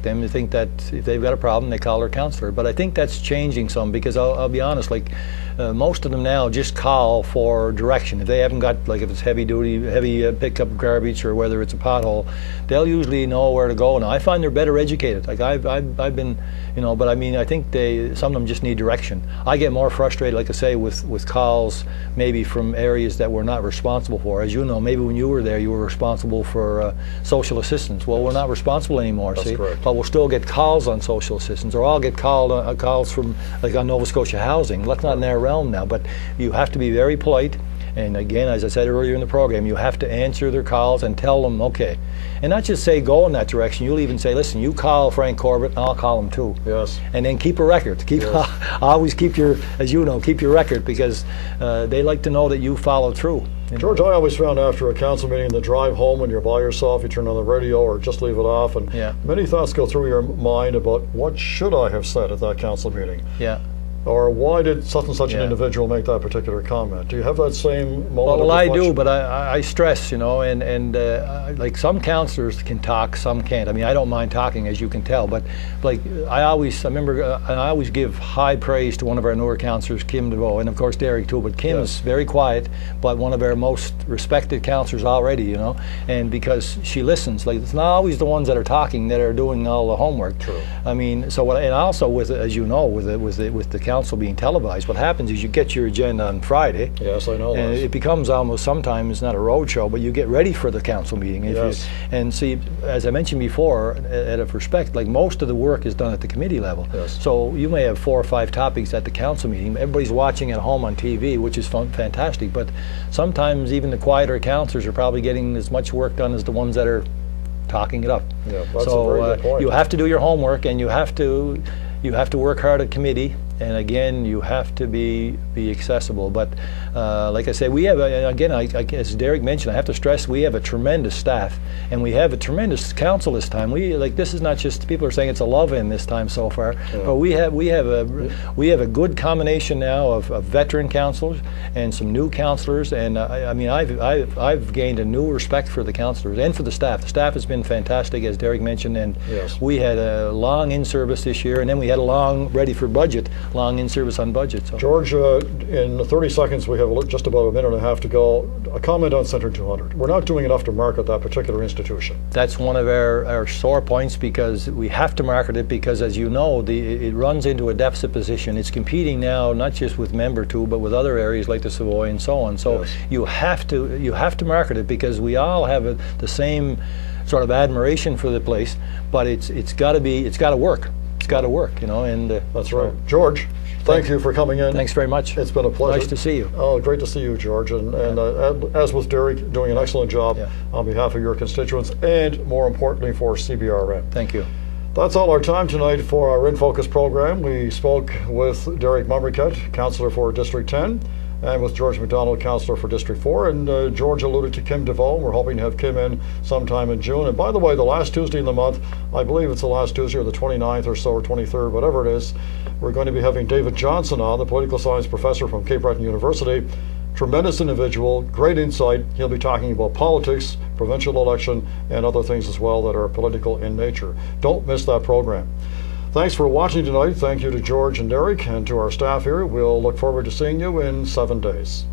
them to think that if they've got a problem, they call their counselor. But I think that's changing some, because I'll be honest, like most of them now just call for direction. If they haven't got, like if it's heavy pick up garbage or whether it's a pothole, they'll usually know where to go. Now I find they're better educated. Like I've been, you know, but I mean, I think some of them just need direction. I get more frustrated, like I say, with calls maybe from areas that we're not responsible for. As you know, maybe when you were there, you were responsible for social assistance. Well, we're not responsible anymore. That's see, correct. but we'll still get calls on social assistance, or I'll get calls from, like on Nova Scotia Housing. That's not in their realm now, but you have to be very polite. And again, as I said earlier in the program, you have to answer their calls and tell them, okay. And not just say go in that direction. You'll even say, listen, you call Frank Corbett, and I'll call him too. Yes. And then keep a record. Yes. Always keep your, as you know, keep your record, because they like to know that you followed through. George, I always found after a council meeting, the drive home when you're by yourself, you turn on the radio or just leave it off, and many thoughts go through your mind about what should I have said at that council meeting? Yeah. Or why did such and such an individual make that particular comment? Do you have that same moment? Well, I do, but I stress, you know, and like some councillors can talk, some can't. I mean, I don't mind talking, as you can tell, but like I remember, and I always give high praise to one of our newer councillors, Kim DeVoe, and of course Derek too. But Kim is very quiet, but one of our most respected councillors already, you know, and because she listens. Like, it's not always the ones that are talking that are doing all the homework. True. I mean, so and also with, as you know, with the council being televised, what happens is you get your agenda on Friday. Yes, I know. And it becomes almost sometimes not a road show, but you get ready for the council meeting. Yes. And see, as I mentioned before, out of respect, like most of the work is done at the committee level. Yes. So you may have 4 or 5 topics at the council meeting. Everybody's watching at home on TV, which is fantastic. But sometimes even the quieter councillors are probably getting as much work done as the ones that are talking it up. Yeah, that's so a very good point. You have to do your homework, and you have to work hard at committee. And again, you have to be accessible. But like I say, we have, again, as Derek mentioned, I have to stress, we have a tremendous staff, and we have a tremendous council this time. This is not just, people are saying it's a love-in this time so far, but we have a good combination now of veteran councillors and some new councillors. And I mean, I've gained a new respect for the councillors and for the staff. The staff has been fantastic, as Derek mentioned, and we had a long in-service this year, and then we had a long long in-service on budget. So. George, in 30 seconds, we have just about a minute and a half to go. A comment on Centre 200. We're not doing enough to market that particular institution. That's one of our sore points, because we have to market it, because as you know, it runs into a deficit position. It's competing now not just with Member 2, but with other areas like the Savoy and so on. So you have to market it, because we all have the same sort of admiration for the place, but it's got to work. It's got to work, you know. And that's right. George, thank you for coming in. Thanks very much. It's been a pleasure. Nice to see you. Oh, great to see you, George. And as with Derek, doing an excellent job on behalf of your constituents, and more importantly for CBRN. Thank you. That's all our time tonight for our In Focus program. We spoke with Derek Mumriket, Councillor for District 10, and with George MacDonald, Councillor for District 4. And George alluded to Kim DeVoe. We're hoping to have Kim in sometime in June. And by the way, the last Tuesday in the month, I believe it's the last Tuesday, or the 29th or so, or 23rd, whatever it is, we're going to be having David Johnson on, the political science professor from Cape Breton University. Tremendous individual, great insight. He'll be talking about politics, provincial election, and other things as well that are political in nature. Don't miss that program. Thanks for watching tonight. Thank you to George and Derek, and to our staff here. We'll look forward to seeing you in 7 days.